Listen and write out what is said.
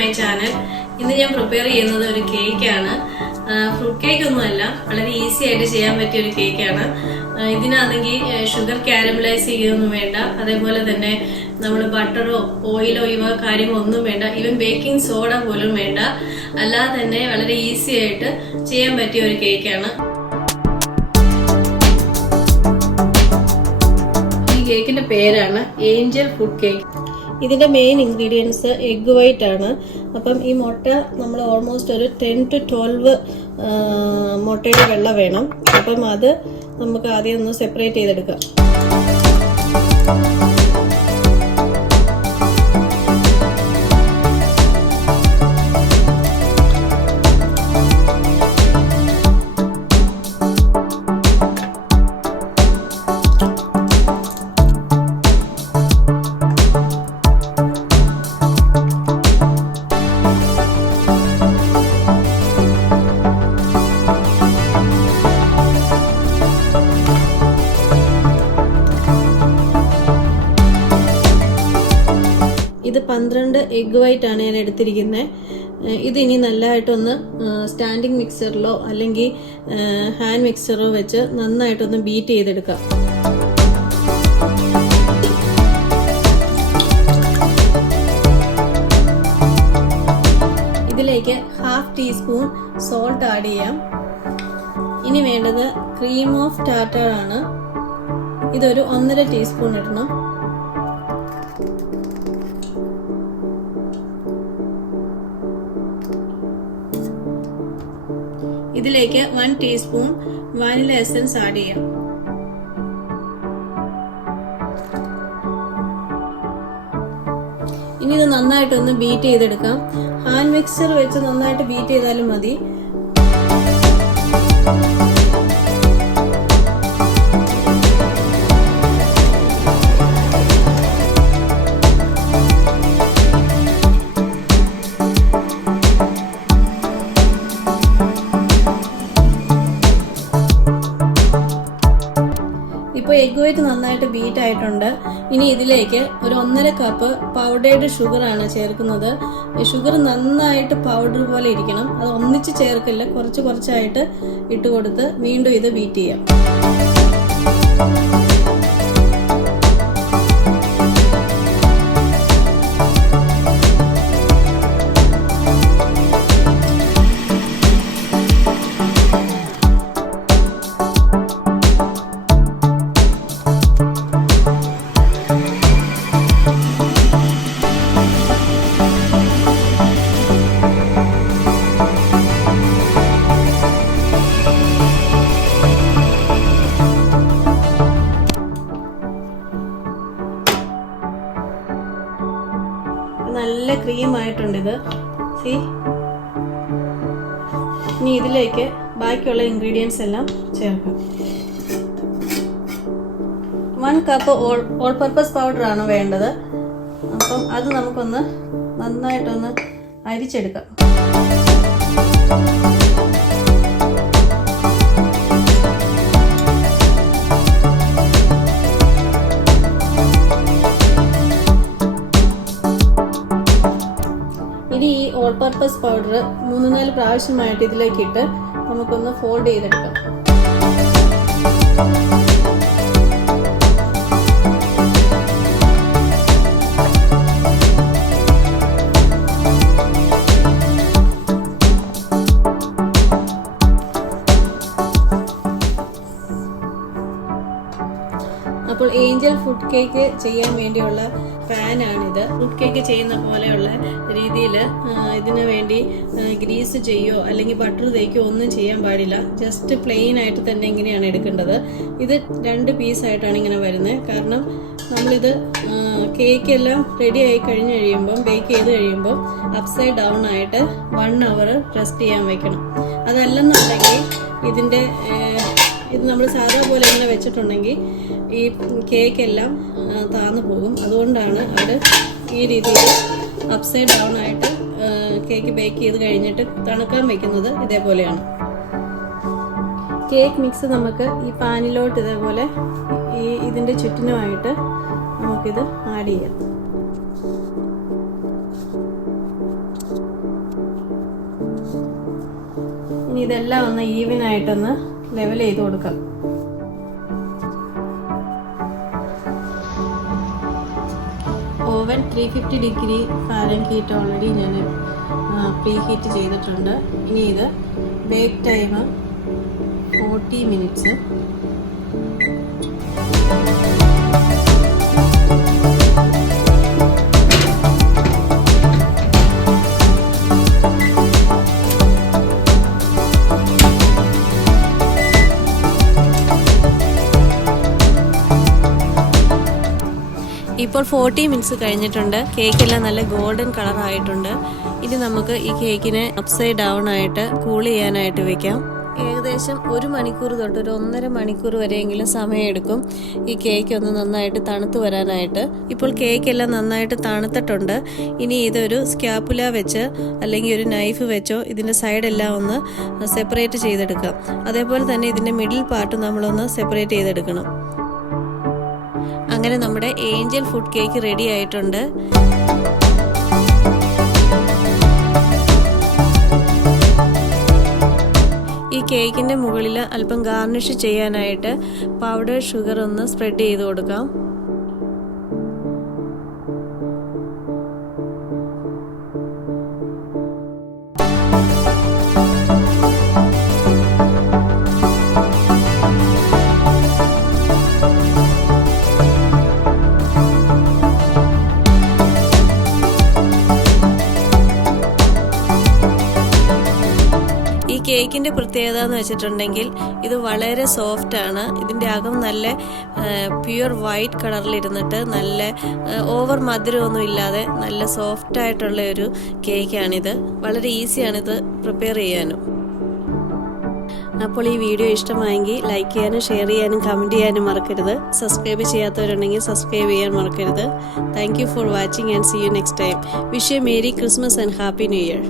My channel. ഇന്ന് ഞാൻ prepare ചെയ്യുന്നത് ഒരു കേക്കാണ്. ഫ്രൂട്ട് കേക്ക് ഒന്നുമല്ല, വളരെ ഈസി ആയിട്ട് ചെയ്യാൻ പറ്റിയ ഒരു കേക്കാണ്. ഇതിനാണെങ്കിൽ ഷുഗർ കാരമലൈസ് ചെയ്യുകയൊന്നും വേണ്ട, അതേപോലെ തന്നെ നമ്മൾ ബട്ടറോ ഓയിലോ ഇവ കാര്യങ്ങളൊന്നും വേണ്ട, ഈവൻ ബേക്കിംഗ് സോഡ പോലും വേണ്ട. അല്ലാതെ തന്നെ വളരെ ഈസി ആയിട്ട് ചെയ്യാൻ പറ്റിയ ഒരു കേക്കാണ്. ഈ കേക്കിന്റെ പേരാണ് ഏഞ്ചൽ ഫുഡ് കേക്ക്. ഇതിന്റെ മെയിൻ ഇൻഗ്രീഡിയൻസ് എഗ് വൈറ്റ് ആണ്. അപ്പം ഈ മുട്ട നമ്മൾ ഓൾമോസ്റ്റ് ഒരു 10 to 12 മുട്ടയുടെ വെള്ള വേണം. അപ്പം അത് നമുക്ക് ആദ്യം ഒന്ന് സെപ്പറേറ്റ് ചെയ്തെടുക്കാം. ഇത് 12 എഗ് വൈറ്റ് ആണ് ഞാൻ എടുത്തിരിക്കുന്നത്. ഇത് ഇനി നല്ലതായിട്ടൊന്ന് സ്റ്റാൻഡിങ് മിക്സറിലോ അല്ലെങ്കിൽ ഹാൻഡ് മിക്സറോ വെച്ച് നന്നായിട്ടൊന്ന് ബീറ്റ് ചെയ്തെടുക്കാം. ഇതിലേക്ക് 1/2 ടീസ്പൂൺ സോൾട്ട് ആഡ് ചെയ്യാം. ഇനി വേണ്ടത് ക്രീം ഓഫ് ടാർട്ടാർ ആണ്. ഇതൊരു 1.5 ടീസ്പൂൺ ഇടണം. ഇതിലേക്ക് 1 ടീസ്പൂൺ വാനില എസൻസ് ആഡ് ചെയ്യാം. ഇനി ഇത് നന്നായിട്ടൊന്ന് ബീറ്റ് ചെയ്തെടുക്കാം. ഹാൻഡ് മിക്സർ വെച്ച് നന്നായിട്ട് ബീറ്റ് ചെയ്താലും മതി. ഇപ്പോൾ എഗ് വൈറ്റ് നന്നായിട്ട് ബീറ്റ് ആയിട്ടുണ്ട്. ഇനി ഇതിലേക്ക് ഒരു 1.5 കപ്പ് പൗഡേർഡ് ഷുഗർ ആണ് ചേർക്കുന്നത്. ഷുഗർ നന്നായിട്ട് പൗഡർ പോലെ ഇരിക്കണം, അത് ഒന്നിച്ച് ചേർക്കില്ല, കുറച്ച് കുറച്ചായിട്ട് ഇട്ട് കൊടുത്ത് വീണ്ടും ഇത് ബീറ്റ് ചെയ്യാം. നല്ല ക്രീം ആയിട്ടുണ്ട് ഇത്. സീ, ഇനി ഇതിലേക്ക് ബാക്കിയുള്ള ഇൻഗ്രീഡിയൻസ് എല്ലാം ചേർക്കാം. 1 കപ്പ് ഓൾ പർപ്പസ് പൗഡർ ആണ് വേണ്ടത്. അപ്പം അത് നമുക്കൊന്ന് നന്നായിട്ടൊന്ന് അരിച്ചെടുക്കാം. ഇനി ഈ ഓൾ പർപ്പസ് പൗഡർ 3-4 പ്രാവശ്യമായിട്ട് ഇതിലേക്ക് ഇട്ട് നമുക്കൊന്ന് ഫോൾഡ് ചെയ്തെടുക്കാം. അപ്പോൾ ഏഞ്ചൽ ഫുഡ് കേക്ക് ചെയ്യാൻ വേണ്ടിയുള്ള പാനാണിത്. ഫുഡ് കേക്ക് ചെയ്യുന്ന പോലെയുള്ള രീതിയിൽ ഇതിനു വേണ്ടി ഗ്രീസ് ചെയ്യോ അല്ലെങ്കിൽ ബട്ടർ തേക്കോ ഒന്നും ചെയ്യാൻ പാടില്ല. ജസ്റ്റ് പ്ലെയിൻ ആയിട്ട് തന്നെ ഇങ്ങനെയാണ് എടുക്കേണ്ടത്. ഇത് 2 പീസായിട്ടാണ് ഇങ്ങനെ വരുന്നത്. കാരണം നമ്മളിത് കേക്ക് എല്ലാം റെഡി ആയി കഴിയുമ്പോൾ ബേക്ക് ചെയ്ത് കഴിയുമ്പോൾ അപ്സൈഡ് ഡൗൺ ആയിട്ട് 1 hour റെസ്റ്റ് ചെയ്യാൻ വെക്കണം. അതല്ലെന്നുണ്ടെങ്കിൽ ഇത് നമ്മൾ സാധാ പോലെ ഇങ്ങനെ വെച്ചിട്ടുണ്ടെങ്കിൽ ഈ കേക്ക് എല്ലാം താന്നു പോകും. അതുകൊണ്ടാണ് അത് ഈ രീതിയിൽ അപ്സൈഡ് ഡൗൺ ആയിട്ട് കേക്ക് ബേക്ക് ചെയ്ത് കഴിഞ്ഞിട്ട് തണുക്കാൻ വെക്കുന്നത്. ഇതേപോലെയാണ്. കേക്ക് മിക്സ് നമുക്ക് ഈ പാനിലോട്ട് ഇതേപോലെ ഇതിൻ്റെ ചുറ്റിനുമായിട്ട് നമുക്കിത് ആഡ് ചെയ്യാം. ഇനി ഇതെല്ലാം ഒന്ന് ഈവൻ ആയിട്ടൊന്ന് ലെവൽ ചെയ്ത് കൊടുക്കാം. ഓവൻ 350 ഡിഗ്രി ഫാരൻഹീറ്റ് ഓൾറെഡി ഞാൻ പ്രീ ഹീറ്റ് ചെയ്തിട്ടുണ്ട്. ഇനി ഇത് ബേക്ക് ടൈം 40 മിനിറ്റ്സ്. ഇപ്പോൾ 40 മിനിറ്റ്സ് കഴിഞ്ഞിട്ടുണ്ട്. കേക്കെല്ലാം നല്ല ഗോൾഡൻ കളർ ആയിട്ടുണ്ട്. ഇനി നമുക്ക് ഈ കേക്കിനെ അപ്സൈഡ് ഡൗൺ ആയിട്ട് കൂൾ ചെയ്യാനായിട്ട് വെക്കാം. ഏകദേശം 1 മണിക്കൂർ തൊട്ട് ഒരു 1.5 മണിക്കൂർ വരെയെങ്കിലും സമയമെടുക്കും ഈ കേക്ക് ഒന്ന് നന്നായിട്ട് തണുത്ത് വരാനായിട്ട്. ഇപ്പോൾ കേക്കെല്ലാം നന്നായിട്ട് തണുത്തിട്ടുണ്ട്. ഇനി ഇതൊരു സ്കാപ്പുല വെച്ച് അല്ലെങ്കിൽ ഒരു നൈഫ് വെച്ചോ ഇതിൻ്റെ സൈഡെല്ലാം ഒന്ന് സെപ്പറേറ്റ് ചെയ്തെടുക്കാം. അതേപോലെ തന്നെ ഇതിൻ്റെ മിഡിൽ പാർട്ട് നമ്മളൊന്ന് സെപ്പറേറ്റ് ചെയ്തെടുക്കണം. അങ്ങനെ നമ്മുടെ ഏഞ്ചൽ ഫുഡ് കേക്ക് റെഡി ആയിട്ടുണ്ട്. ഈ കേക്കിൻ്റെ മുകളിൽ അല്പം ഗാർണിഷ് ചെയ്യാനായിട്ട് പൗഡർ ഷുഗർ ഒന്ന് സ്പ്രെഡ് ചെയ്ത് കൊടുക്കാം. കേക്കിൻ്റെ പ്രത്യേകത എന്ന് വെച്ചിട്ടുണ്ടെങ്കിൽ ഇത് വളരെ സോഫ്റ്റ് ആണ്. ഇതിൻ്റെ അകം നല്ല പ്യുവർ വൈറ്റ് കളറിലിരുന്നിട്ട് നല്ല ഓവർ മധുരമൊന്നും ഇല്ലാതെ നല്ല സോഫ്റ്റ് ആയിട്ടുള്ള ഒരു കേക്കാണിത്. വളരെ ഈസിയാണിത് പ്രിപ്പയർ ചെയ്യാനും. അപ്പോൾ ഈ വീഡിയോ ഇഷ്ടമായെങ്കിൽ ലൈക്ക് ചെയ്യാനും ഷെയർ ചെയ്യാനും കമൻറ്റ് ചെയ്യാനും മറക്കരുത്. സബ്സ്ക്രൈബ് ചെയ്യാത്തവരുണ്ടെങ്കിൽ സബ്സ്ക്രൈബ് ചെയ്യാൻ മറക്കരുത്. Thank you for watching and see you next time. Wish you merry Christmas and happy new year.